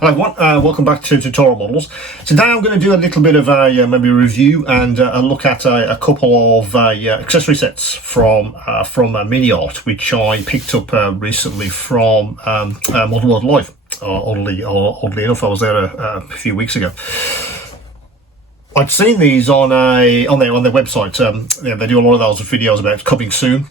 Hello everyone, welcome back to Tutorial Models. Today I'm going to do a little bit of a maybe a review and a look at a couple of accessory sets from MiniArt, which I picked up recently from Model World Live. Oddly enough, I was there a few weeks ago. I'd seen these on their website. They do a lot of those videos about coming soon,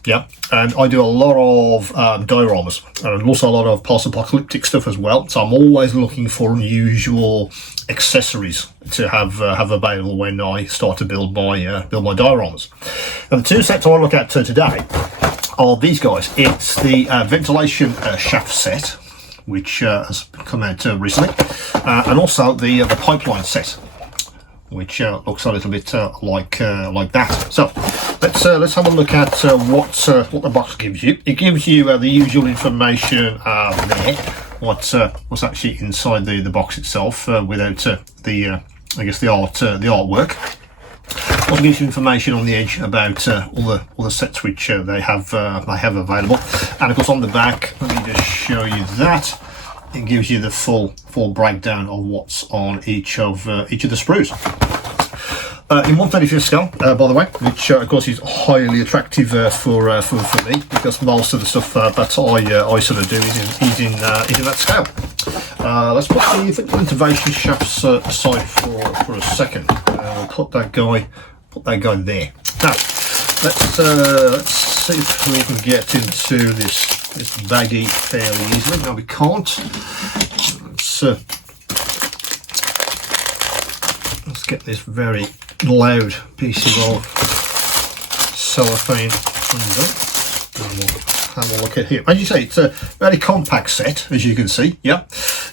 and I do a lot of dioramas and also a lot of post-apocalyptic stuff as well. So I'm always looking for unusual accessories to have available when I start to build my dioramas. And the two sets I want to look at today are these guys. It's the ventilation shaft set, which has come out recently, and also the pipeline set, which looks a little bit like that. So let's have a look at what the box gives you. It gives you the usual information there. What's actually inside the box itself, without the artwork. Also gives you information on the edge about all the sets which they have available, and of course on the back, let me just show you that. It gives you the full breakdown of what's on each of the sprues. In 1/35 scale, by the way, which of course is highly attractive for me, because most of the stuff that I sort of do is in that scale. Let's put the ventilation shafts aside for a second. We'll put that guy there. Now let's see if we can get into this baggie fairly easily. No, we can't. Let's get this very loud piece of cellophane undone. And we'll have a look at here. As you say, it's a very compact set, as you can see. Yeah,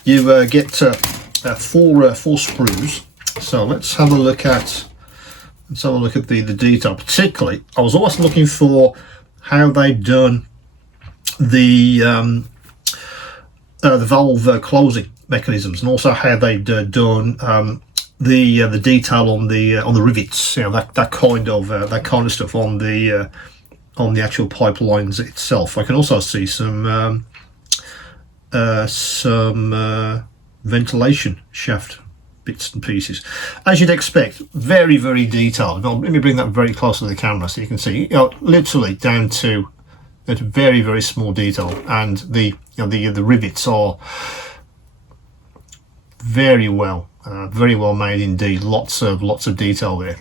you get four sprues. So let's have a look at the detail. Particularly, I was always looking for how they've done the valve closing mechanisms, and also how they've done the detail on the rivets, that kind of stuff on the actual pipelines itself. I can also see some ventilation shaft bits and pieces, as you'd expect. Very, very detailed. Now, let me bring that very close to the camera so you can see, literally down to very, very small detail, and the rivets are very well made indeed. Lots of detail there,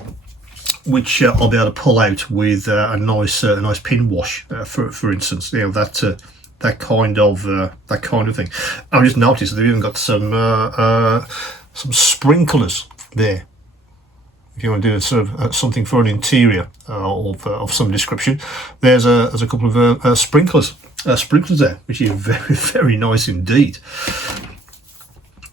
which I'll be able to pull out with a nice pin wash, for instance. That kind of thing. I've just noticed they've even got some sprinklers there. If you want to do a sort of something for an interior of some description, there's a couple of sprinklers there, which is very, very nice indeed.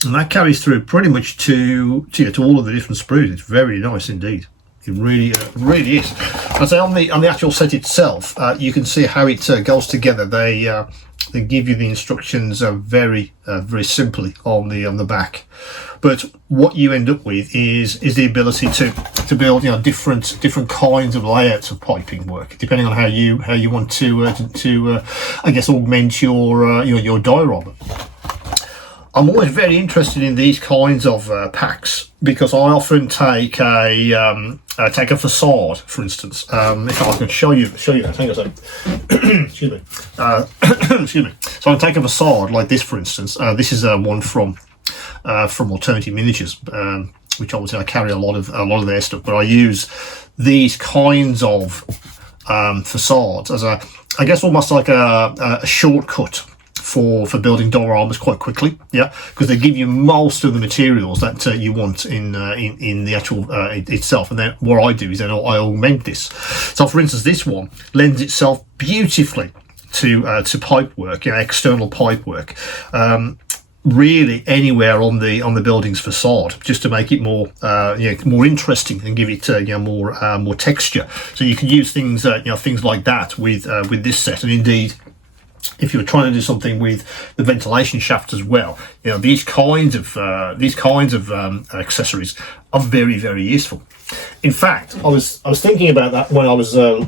And that carries through pretty much to all of the different sprues. It's very nice indeed. It really is. I say on the actual set itself, you can see how it goes together. They give you the instructions very simply on the back, but what you end up with is the ability to build different kinds of layouts of piping work, depending on how you want to I guess augment your diorama. I'm always very interested in these kinds of packs, because I often take a facade, for instance. If I can show you that, hang on a second. Excuse me. Excuse me. So I take a facade like this, for instance. This is one from Alternative Miniatures, which obviously I carry a lot of their stuff, but I use these kinds of facades as I guess almost like a shortcut for building dioramas quite quickly, because they give you most of the materials that you want in the actual itself, and then what I do is then I augment this. So for instance, this one lends itself beautifully to pipe work, external pipe work, really anywhere on the building's facade, just to make it more more interesting and give it more texture. So you can use things things like that with this set. And indeed, if you're trying to do something with the ventilation shaft as well, these kinds of accessories are very, very useful. In fact, I was thinking about that when I was at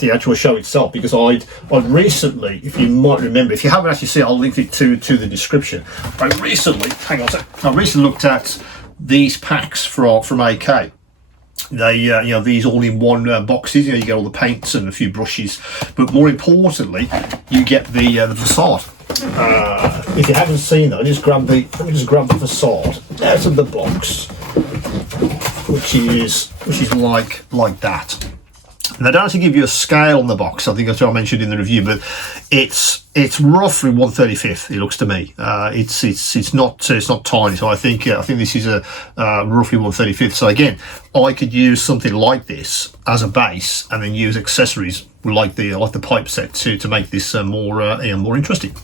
the actual show itself, because I'd recently, if you might remember, if you haven't actually seen it, I'll link it to the description. I recently looked at these packs from AK. They these all-in-one boxes. You get all the paints and a few brushes, but more importantly, you get the facade. If you haven't seen that, let me just grab the facade out of the box, which is like that. And they don't actually give you a scale on the box. I think that's what I mentioned in the review, but it's roughly 1/35. It looks to me. It's not tiny. So I think this is a roughly 1/35. So again, I could use something like this as a base, and then use accessories like the pipe set to make this more interesting.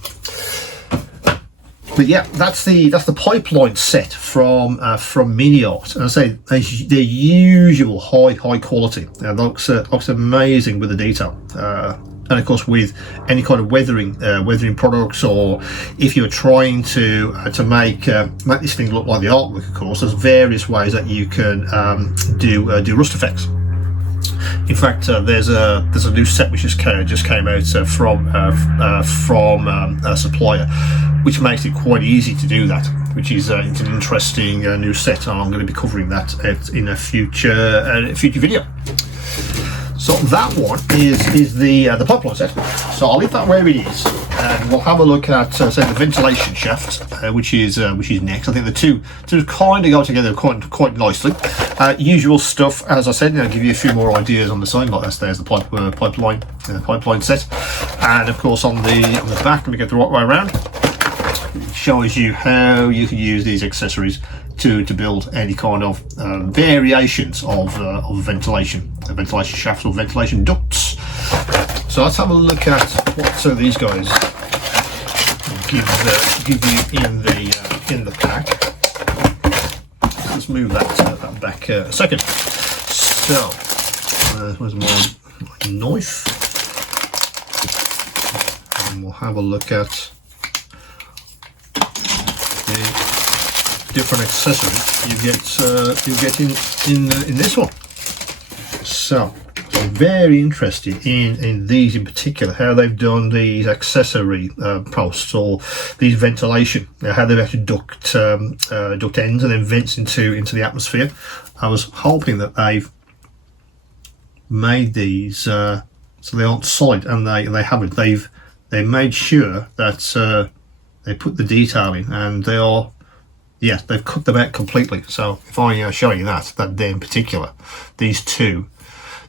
But yeah, that's the pipeline set from MiniArt, and I say their usual high quality. It looks amazing with the detail, and of course with any kind of weathering products, or if you're trying to make this thing look like the artwork. Of course, there's various ways that you can do rust effects. In fact, there's a new set which just came out from a supplier, which makes it quite easy to do that. Which is it's an interesting new set, and I'm going to be covering that in a future video. So that one is the pipeline set. So I'll leave that where it is, and we'll have a look at say the ventilation shaft, which is next. I think the two kind of go together quite nicely. Usual stuff, as I said. I'll give you a few more ideas on the side. Like there's the pipeline set, and of course on the back, let me get the right way around. It shows you how you can use these accessories to build any kind of variations of ventilation shafts or ventilation ducts. So let's have a look at what these guys give you in the pack. Let's move that back a second. So where's my knife? And we'll have a look at different accessories you get in this one. So I'm very interested in these in particular, how they've done these accessory posts, or these ventilation, how they've actually duct ends and then vents into the atmosphere. I was hoping that they've made these so they aren't solid, and they haven't. They made sure that they put the detail in, and they are. Yes, they've cut them out completely. So if I show you that there in particular, these two,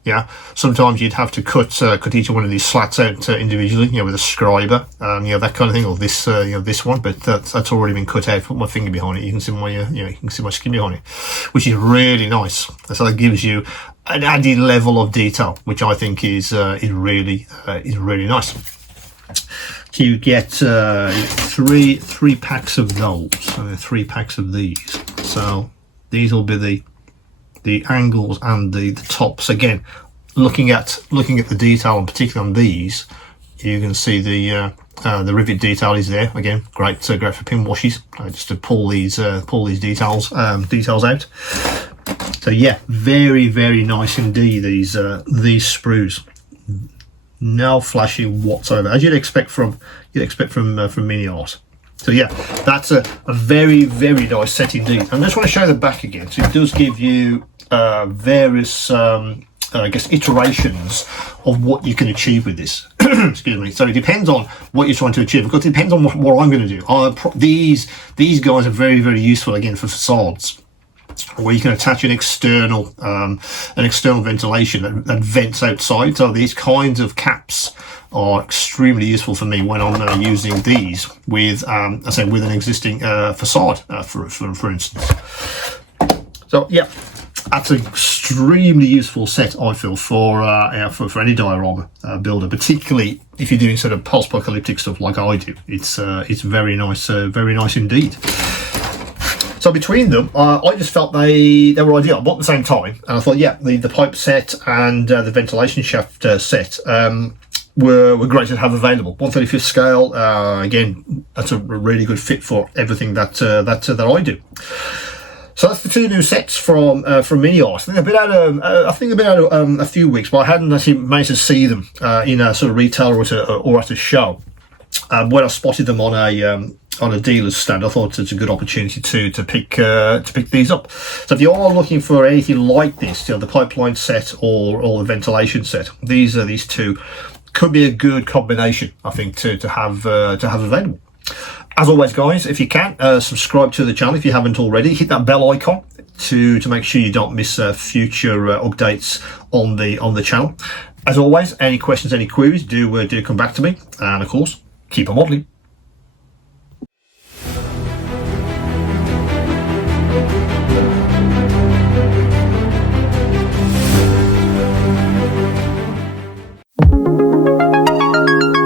yeah, sometimes you'd have to cut each one of these slats out individually, with a scriber, that kind of thing, or this this one, but that's already been cut out. Put my finger behind it, you can see my you can see my skin behind it, which is really nice. So that gives you an added level of detail, which I think is really nice. You get three packs of those, 3 packs of these. So these will be the angles and the tops. Again, looking at the detail, and particularly on these, you can see the rivet detail is there. Again, great for pin washes, just to pull these details out. So yeah, very nice indeed. These sprues. No flashing whatsoever, as you'd expect from MiniArt. So yeah, that's a very nice set indeed. And I just want to show the back again. So it does give you various I guess iterations of what you can achieve with this. Excuse me. So it depends on what you're trying to achieve, because it depends on what I'm going to do. These guys are very useful again for facades, where you can attach an external ventilation that vents outside. So these kinds of caps are extremely useful for me when I'm using these with with an existing facade, for instance. So yeah, that's an extremely useful set, I feel, for any diorama builder, particularly if you're doing sort of post-apocalyptic stuff like I do. It's very nice indeed. So between them, I just felt they were ideal, but at the same time, and I thought, yeah, the pipe set and the ventilation shaft set were great to have available. 1/35 scale, again, that's a really good fit for everything that I do. So that's the two new sets from MiniArt. I think they've been out a few weeks, but I hadn't actually managed to see them in a sort of retail or at a show. When I spotted them on a dealer's stand, I thought it's a good opportunity to pick these up. So if you are looking for anything like this, the pipeline set or the ventilation set, these two could be a good combination, I think, to have available. As always, guys, if you can, subscribe to the channel if you haven't already. Hit that bell icon to make sure you don't miss future updates on the channel. As always, any questions, any queries, do come back to me. And of course, keep on modeling.